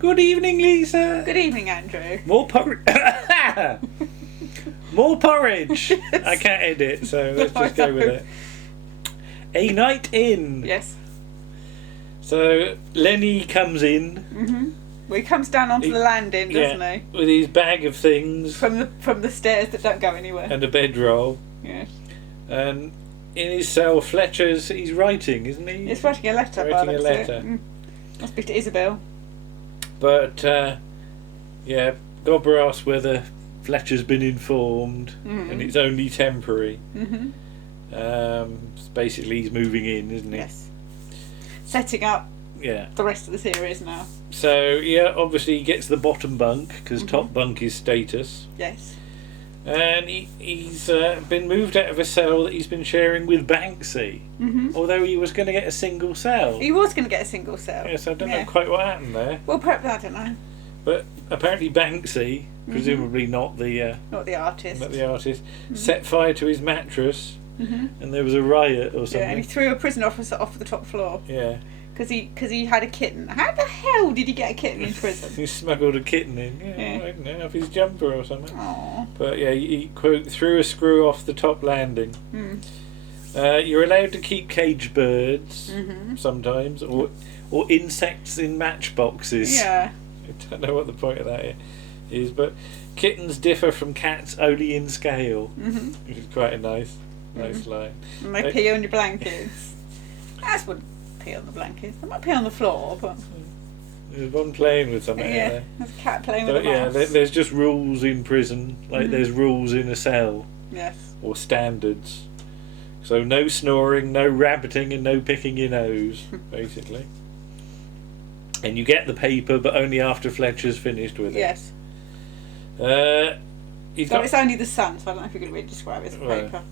Good evening, Lisa. Good evening, Andrew. More porridge. More porridge. Yes. I can't edit, so let's just go with it. A night in. Yes. So Lenny comes in. Mm-hmm. Well, he comes down onto the landing, doesn't he? With his bag of things. From the stairs that don't go anywhere. And a bedroll. Yes. And in his cell, he's writing, isn't he? He's writing a letter. Writing a letter. Must be to Isabel. But Godber asks whether Fletcher's been informed, and it's only temporary. Basically, he's moving in, isn't he? Yes. Setting up. The rest of the series now. So obviously he gets the bottom bunk because top bunk is status. Yes. And he's been moved out of a cell that he's been sharing with Banksy. Although he was going to get a single cell. He was going to get a single cell. Yes, I don't know quite what happened there. Well, perhaps I don't know. But apparently Banksy, presumably not the artist, set fire to his mattress, and there was a riot or something. Yeah, and he threw a prison officer off the top floor. Yeah. Because he had a kitten. How the hell did he get a kitten in prison? He smuggled a kitten in. I don't know, off his jumper or something. Aww. But he quote threw a screw off the top landing. You're allowed to keep caged birds sometimes, or insects in matchboxes. Yeah. I don't know what the point of that is, but kittens differ from cats only in scale, which is quite a nice line. And they pee on your blankets. That's what. Pee on the blankets. They might pee on the floor, but there's one playing with something. There's a cat playing with a mouse. There's just rules in prison, like there's rules in a cell. Yes. Or standards. So no snoring, no rabbiting, and no picking your nose, basically. And you get the paper, but only after Fletcher's finished with it. Yes. It's only the sun, so I don't know if you can really describe it as paper.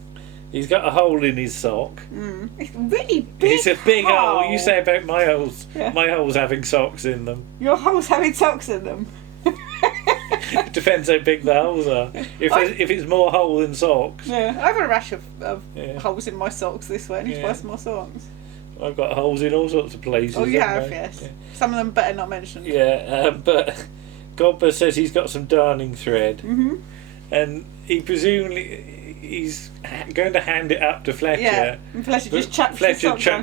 He's got a hole in his sock. It's really big. It's a big hole. You say about my holes. Yeah. My holes having socks in them. Your holes having socks in them. It depends how big the holes are. If it's more hole than socks. Yeah, I've got a rash of holes in my socks this way. I need to buy some more socks. I've got holes in all sorts of places. Oh, you have, yes. Yeah. Some of them better not mentioned. Yeah, but Godber says he's got some darning thread, and he's going to hand it up to Fletcher. Yeah, and Fletcher just chucks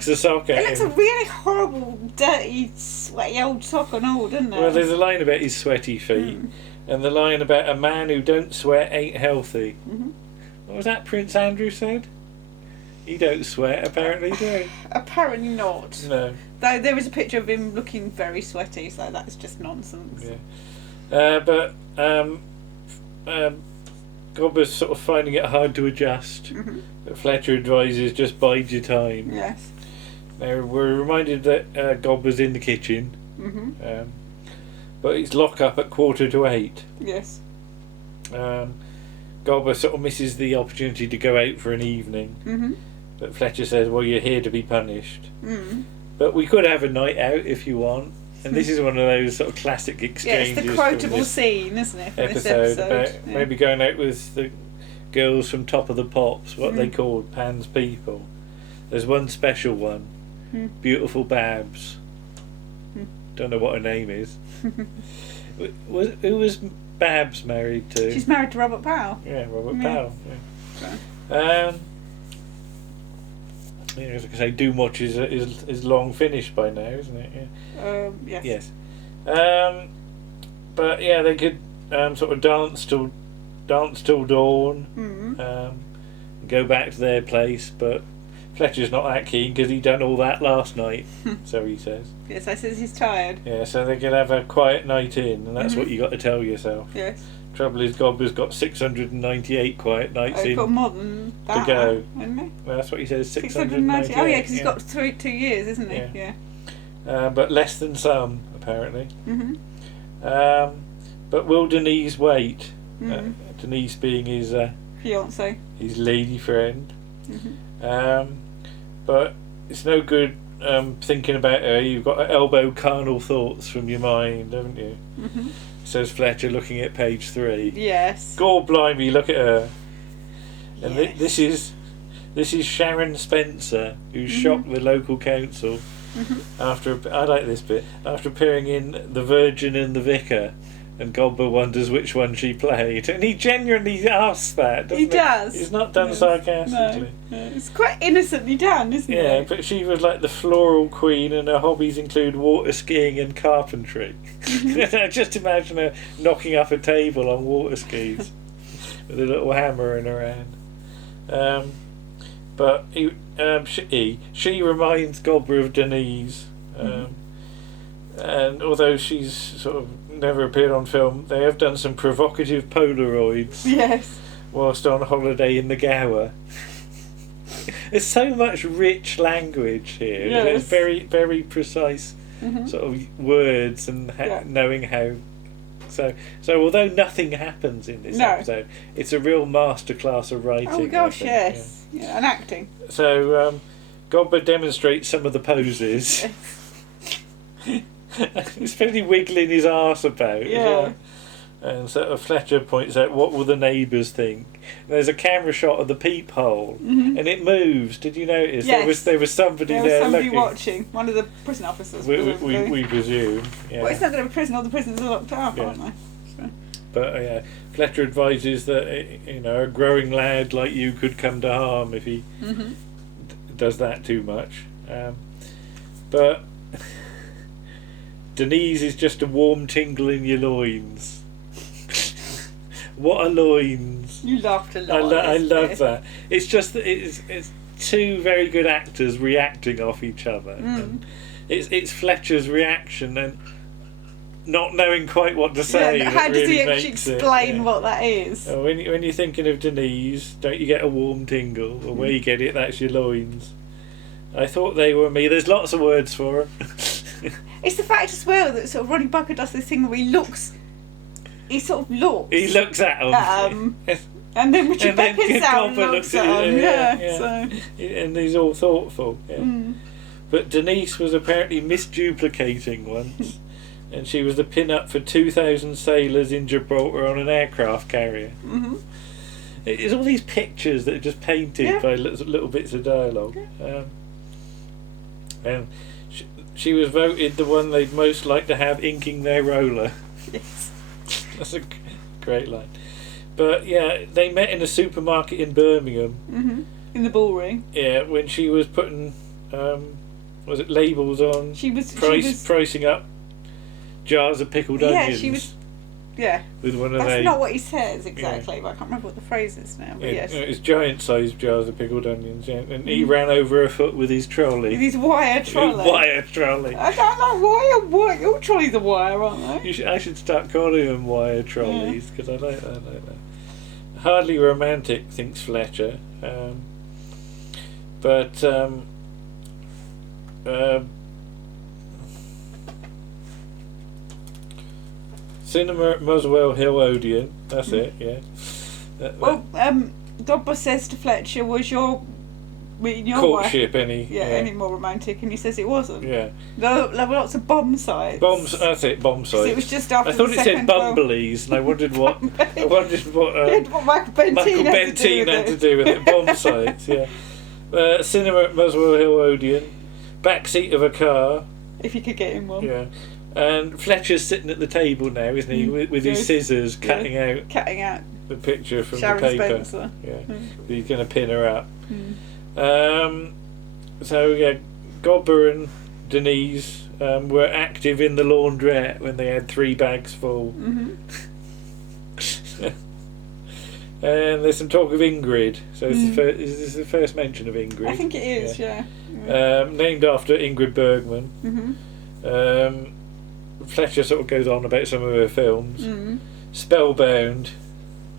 the sock at him. It looks a really horrible, dirty, sweaty old sock and all, doesn't it? Well, there's a line about his sweaty feet, and the line about a man who don't sweat ain't healthy. What was that Prince Andrew said? He don't sweat, apparently, do he? Apparently not. No. Though there was a picture of him looking very sweaty, so that's just nonsense. Yeah. Godber's sort of finding it hard to adjust. But Fletcher advises just bide your time. Yes. Now we're reminded that Godber's in the kitchen. But it's lock up at 7:45. Yes. Godber sort of misses the opportunity to go out for an evening. But Fletcher says, well, you're here to be punished. But we could have a night out if you want. And this is one of those sort of classic exchanges. Yeah, it's the quotable scene, isn't it, from this episode? About maybe going out with the girls from Top of the Pops, what they called Pan's people. There's one special one, Beautiful Babs. Don't know what her name is. Who was Babs married to? She's married to Robert Powell. Yeah, Robert Powell. Yeah. As I say, Doomwatch is long finished by now, isn't it? Yeah. Yes. But yeah, they could sort of dance till dawn, go back to their place. But Fletcher's not that keen because he done all that last night, so he says. Yes, I says he's tired. Yeah, so they could have a quiet night in, and that's what you got to tell yourself. Yes. Trouble is, Godber's got 698 quiet nights in got more than that, to go. Hasn't he? Well, that's what he says. 698. Oh yeah, because he's got 2 years, isn't he? Yeah. But less than some, apparently. But will Denise wait? Denise being his fiance, his lady friend. But it's no good thinking about her. You've got to elbow carnal thoughts from your mind, haven't you? Says Fletcher, looking at page 3. Yes. God blimey, look at her. And this is Sharon Spencer, who shocked the local council After I like this bit. After appearing in The Virgin and the Vicar, and Godber wonders which one she played, and he genuinely asks that. Doesn't He does. It's not done sarcastically. No. It's quite innocently done, isn't it? Yeah, but she was like the floral queen, and her hobbies include water skiing and carpentry. Just imagine her knocking up a table on water skis with a little hammer in her hand. But she reminds Godber of Denise, and although she's sort of never appeared on film, they have done some provocative Polaroids. Yes. Whilst on holiday in the Gower. There's so much rich language here. Yes. There's very, very precise sort of words and knowing how. So although nothing happens in this episode, it's a real masterclass of writing. Oh gosh, I think. yes. Yeah, and acting. So Godber demonstrates some of the poses. Especially wiggling his arse about. Yeah. As well. And sort of Fletcher points out, what will the neighbours think? And there's a camera shot of the peephole, and it moves. Did you notice? Yes. There was somebody there. There was somebody looking. watching. One of the prison officers. We presume. Yeah. Well, it's not going to be prison. All the prisons are locked up, aren't they? So. But Fletcher advises that a growing lad like you could come to harm if he does that too much. But Denise is just a warm tingle in your loins. What are loins? You laughed a lot. I love that. It's just that it's two very good actors reacting off each other. And it's Fletcher's reaction and not knowing quite what to say. Yeah, how does really he actually explain what that is? When you're thinking of Denise, don't you get a warm tingle? Or where you get it, that's your loins. I thought they were me. There's lots of words for it. It's the fact as well that sort of Ronnie Barker does this thing where he sort of looks. He looks at him. And then Richard Beckons out and Godber looks at him. So. And he's all thoughtful. Yeah. But Denise was apparently misduplicating once. And she was the pin-up for 2,000 sailors in Gibraltar on an aircraft carrier. It's all these pictures that are just painted by little bits of dialogue. And she was voted the one they'd most like to have inking their roller. Yes. That's a great line. But yeah, they met in a supermarket in Birmingham. In the bullring. Yeah, when she was putting, was it labels on? She was pricing up jars of pickled onions. Yeah, she was. Yeah. With one of That's not what he says exactly, but I can't remember what the phrase is now. But yes. It's giant-sized jars of pickled onions, and he ran over her foot with his trolley. With his wire trolley. Wire trolley. I don't know wire. Your trolleys are wire, aren't they? I should start calling them wire trolleys because I like that. Hardly romantic, thinks Fletcher, but. Cinema at Muswell Hill Odeon. That's it. Yeah. Godber says to Fletcher, "Was your courtship any more romantic?" And he says it wasn't. Yeah. There were lots of bomb sites. That's it. Bomb sites. It was just after. I thought it said Bumbleys, and I wondered what. what Michael Bentine had to do with it. Bomb sites. Yeah. Cinema at Muswell Hill Odeon. Back seat of a car. If you could get in one. Yeah. And Fletcher's sitting at the table now, isn't he, with his scissors cutting out the picture from Sharon the paper. Spencer. Yeah, he's going to pin her up. So Godber and Denise were active in the laundrette when they had 3 bags full. And there's some talk of Ingrid. So is this the first mention of Ingrid? I think it is. Yeah. Named after Ingrid Bergman. Fletcher sort of goes on about some of her films. Spellbound.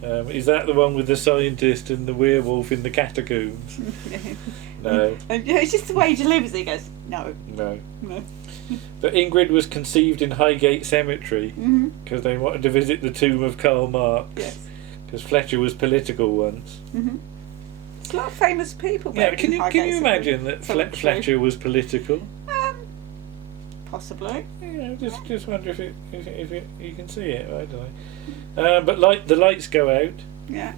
Is that the one with the scientist and the werewolf in the catacombs? No. It's just the way he delivers it. He goes, no. But Ingrid was conceived in Highgate Cemetery because they wanted to visit the tomb of Karl Marx. Yes. Because Fletcher was political once. It's a lot of famous people. Can you imagine that Fletcher was political? Possibly. Yeah, just wonder if you can see it. I don't know. But the lights go out. Yeah.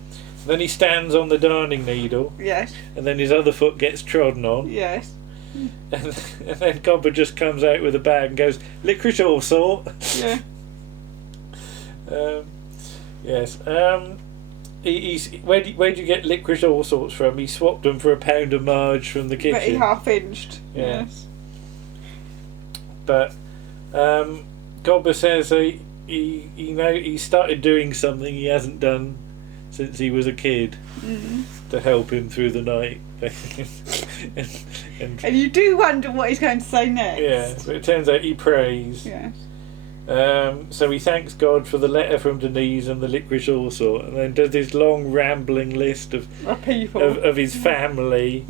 Then he stands on the darning needle. Yes. And then his other foot gets trodden on. Yes. And then Godber just comes out with a bag and goes, licorice all sort. Yeah. Yes. He's where'd you get licorice all sorts from? He swapped them for a pound of marge from the kitchen. But he half-inched. Yeah. Yes. But Godber says he started doing something he hasn't done since he was a kid to help him through the night. and you do wonder what he's going to say next. Yeah, so it turns out he prays. Yes. So he thanks God for the letter from Denise and the licorice all sort, and then does this long rambling list of people of his family,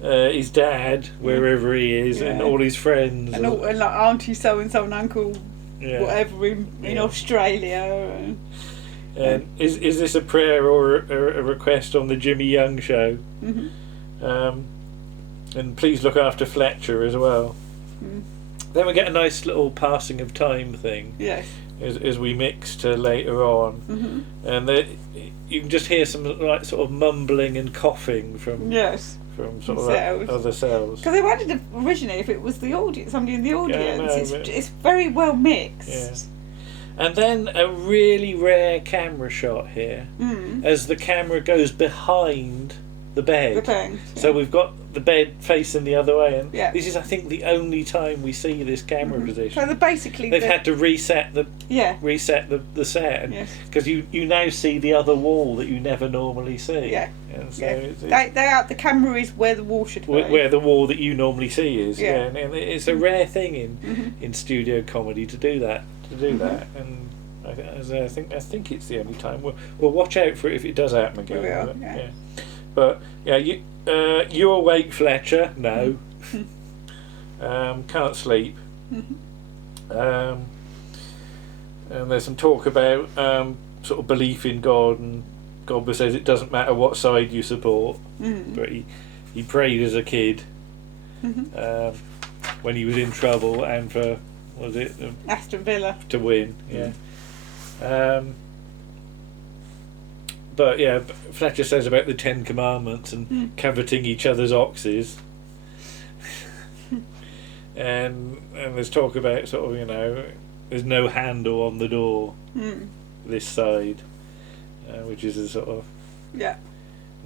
his dad wherever he is, and all his friends, and like auntie so and so and uncle whatever in Australia. And is this a prayer or a request on the Jimmy Young show? And please look after Fletcher as well. Then we get a nice little passing of time thing. Yes. As we mix to later on, and you can just hear some like sort of mumbling and coughing from sort of other cells. Because they wondered originally if it was the audience, somebody in the audience. It's very well mixed. Yeah. And then a really rare camera shot here, as the camera goes behind the bed. So we've got the bed facing the other way, and this is, I think, the only time we see this camera position. So they've had to reset the set, because you now see the other wall that you never normally see. And so the camera is where the wall should be. Where the wall that you normally see is. And it's a rare thing in studio comedy to do that. And I think it's the only time. We'll watch out for it if it does happen again. But you awake, Fletcher? No. Can't sleep. And there's some talk about sort of belief in God, and Godber says it doesn't matter what side you support. But he prayed as a kid when he was in trouble, and for Aston Villa to win. But Fletcher says about the 10 Commandments and coveting each other's oxes, and there's talk about sort of there's no handle on the door this side, which is a sort of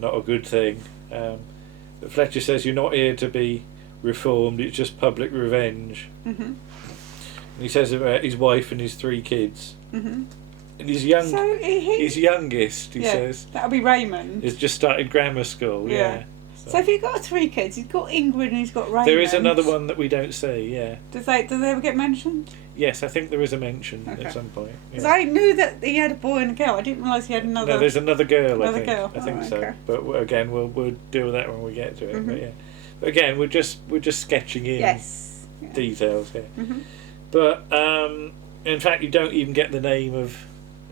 not a good thing. But Fletcher says you're not here to be reformed; it's just public revenge. And he says about his wife and his 3 kids. And his youngest, he says, that'll be Raymond. He's just started grammar school. So if you've got 3 kids, he's got Ingrid and he's got Raymond. There is another one that we don't see. Do they ever get mentioned? Yes, I think there is a mention at some point. Because I knew that he had a boy and a girl. I didn't realise he had another. No, there's another girl. Another girl. I think so. Okay. But again, we'll deal with that when we get to it. But again, we're just sketching in details here. But in fact, you don't even get the name of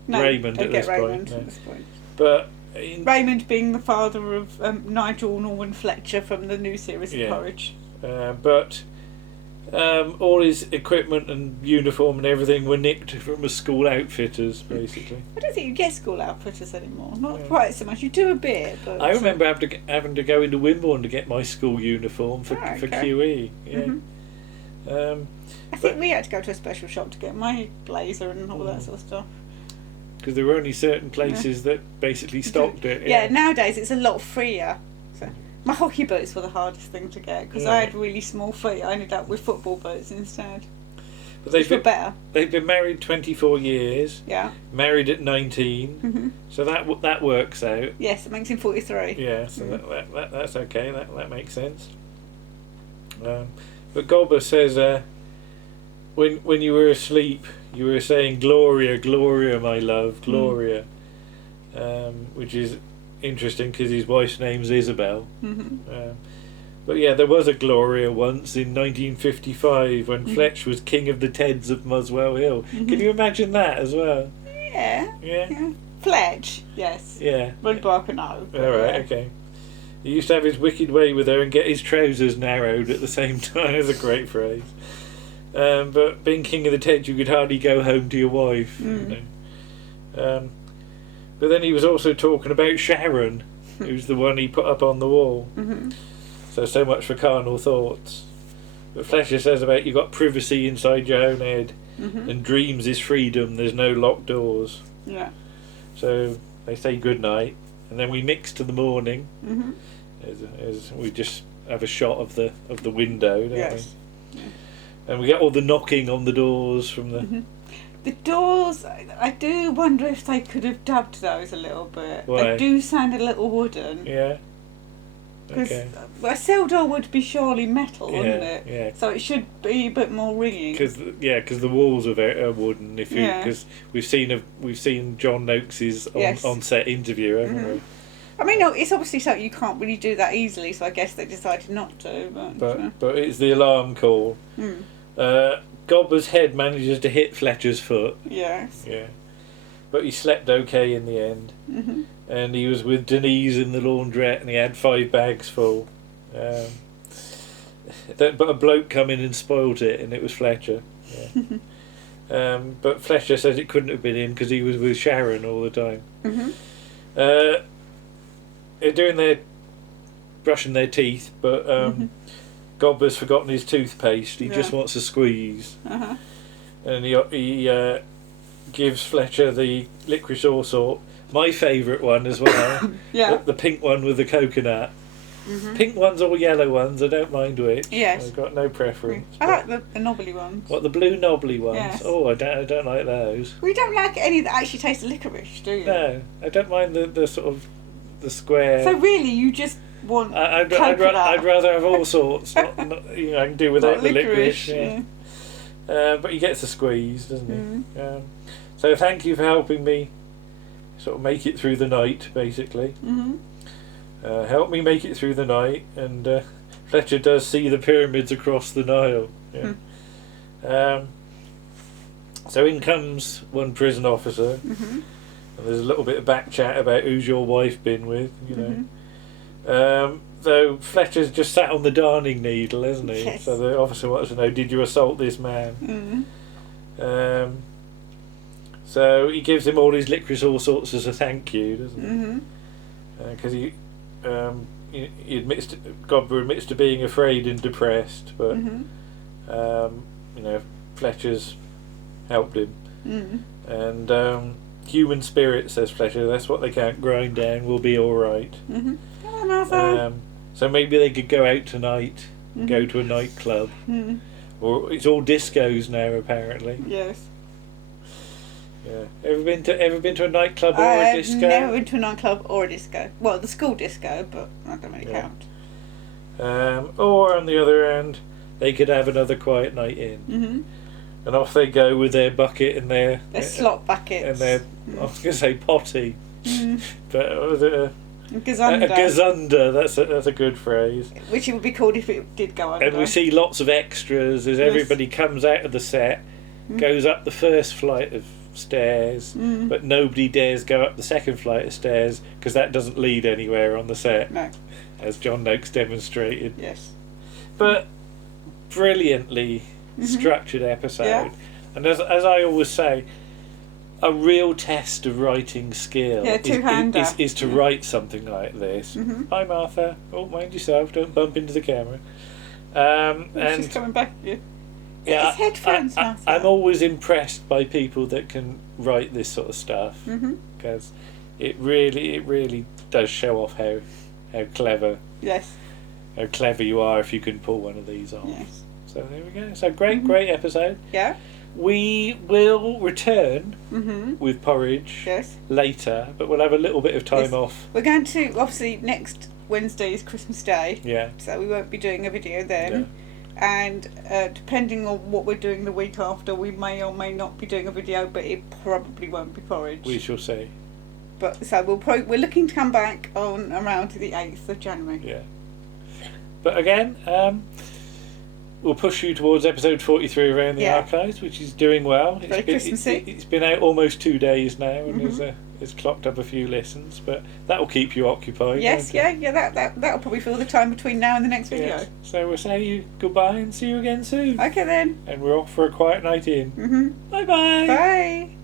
Raymond at this point. But Raymond being the father of Nigel Norman Fletcher from the new series of Porridge. But all his equipment and uniform and everything were nicked from a school outfitters, basically. I don't think you get school outfitters anymore. Not quite so much. You do a bit, but I remember having to go into Wimborne to get my school uniform for QE. I think we had to go to a special shop to get my blazer and all that sort of stuff. Because there were only certain places that basically stocked it. Nowadays it's a lot freer. So my hockey boots were the hardest thing to get because I had really small feet. I ended up with football boots instead. But better. They've been married 24 years. Yeah. Married at 19. So that works out. Yes, it makes him 43. Yeah, so that's okay. That makes sense. But Godber says, when you were asleep, you were saying Gloria, Gloria, my love, Gloria, which is interesting because his wife's name's Isabel. But there was a Gloria once in 1955 when Fletch was king of the Teds of Muswell Hill. Can you imagine that as well? Yeah. Fletch, yes. Yeah. Rudbarker, no. Alright, okay. He used to have his wicked way with her and get his trousers narrowed at the same time. It's a great phrase. But being king of the Teds, you could hardly go home to your wife. But then he was also talking about Sharon, who's the one he put up on the wall. So much for carnal thoughts. But Fletcher says about you got privacy inside your own head, and dreams is freedom. There's no locked doors. Yeah. So they say good night, and then we mix to the morning. As we just have a shot of the window, don't we? Yeah. And we get all the knocking on the doors from the. The doors, I do wonder if they could have dubbed those a little bit. Why? They do sound a little wooden. Yeah. Because Okay. a cell door would be surely metal, wouldn't it? Yeah. So it should be a bit more ringing. Because the walls are wooden. Because we've seen John Noakes's on set interview, haven't we? I mean, no, it's obviously something you can't really do that easily. So I guess they decided not to. But it's the alarm call. Godber's head manages to hit Fletcher's foot. Yes. Yeah. But he slept okay in the end. And he was with Denise in the laundrette, and he had 5 bags full. But a bloke come in and spoilt it, and it was Fletcher. Yeah. But Fletcher says it couldn't have been him because he was with Sharon all the time. They're brushing their teeth, but Godber's forgotten his toothpaste. He just wants a squeeze. And he gives Fletcher the licorice all sort. My favourite one as well. The pink one with the coconut. Pink ones or yellow ones, I don't mind which. Yes. I've got no preference. I like the knobbly ones. What, the blue knobbly ones? Yes. Oh, I don't like those. We don't like any that actually taste of licorice, do you? No, I don't mind the sort of the square. So really, you just want I'd coconut. rather have all sorts. not, I can do without the licorice. Yeah. But he gets a squeeze, doesn't he? So thank you for helping me sort of make it through the night, basically. Help me make it through the night, and Fletcher does see the pyramids across the Nile. So in comes one prison officer, and there's a little bit of back chat about who's your wife been with, you know. So Fletcher's just sat on the darning needle, hasn't he? Yes. So the officer wants to know, did you assault this man? So he gives him all his licorice all sorts as a thank you, doesn't he? Because he admits Godber admits to being afraid and depressed, but you know, Fletcher's helped him. And human spirit, says Fletcher, that's what they can't grind down, we'll be alright. So maybe they could go out tonight, go to a nightclub. Or it's all discos now, apparently. Yes. Yeah. Ever been to a nightclub or a disco? I've never been to a nightclub or a disco. Well, the school disco, but that don't really count. Or on the other hand, they could have another quiet night in. And off they go with their bucket and their slot buckets. And their, I was going to say potty. But was it a gazunda? A gazunda, that's a good phrase. Which it would be called if it did go under. And we see lots of extras as everybody comes out of the set, goes up the first flight of stairs, but nobody dares go up the second flight of stairs because that doesn't lead anywhere on the set. No. As John Noakes demonstrated. Yes. But brilliantly structured episode. Yeah. And as I always say, a real test of writing skill is to write something like this. Hi Martha. Oh, mind yourself, don't bump into the camera. And she's coming back at you. Yeah, it's headphones, Martha. I'm always impressed by people that can write this sort of stuff, because it really does show off how clever how clever you are if you can pull one of these off. Yes. So there we go. So great episode. Yeah. We will return with Porridge later, but we'll have a little bit of time off. We're going to, obviously, next Wednesday is Christmas Day. Yeah. So we won't be doing a video then. Yeah. And depending on what we're doing the week after, we may or may not be doing a video, but it probably won't be Porridge. We shall see. But so we're looking to come back on around to the 8th of January. Yeah. But again, we'll push you towards episode 43 around the archives, which is doing well. Very Christmassy. It's been out almost 2 days now, and it's clocked up a few listens, but that will keep you occupied. Yes, that'll probably fill the time between now and the next video. Yes. So we'll say you goodbye and see you again soon. Okay then. And we're off for a quiet night in. Bye-bye. Bye.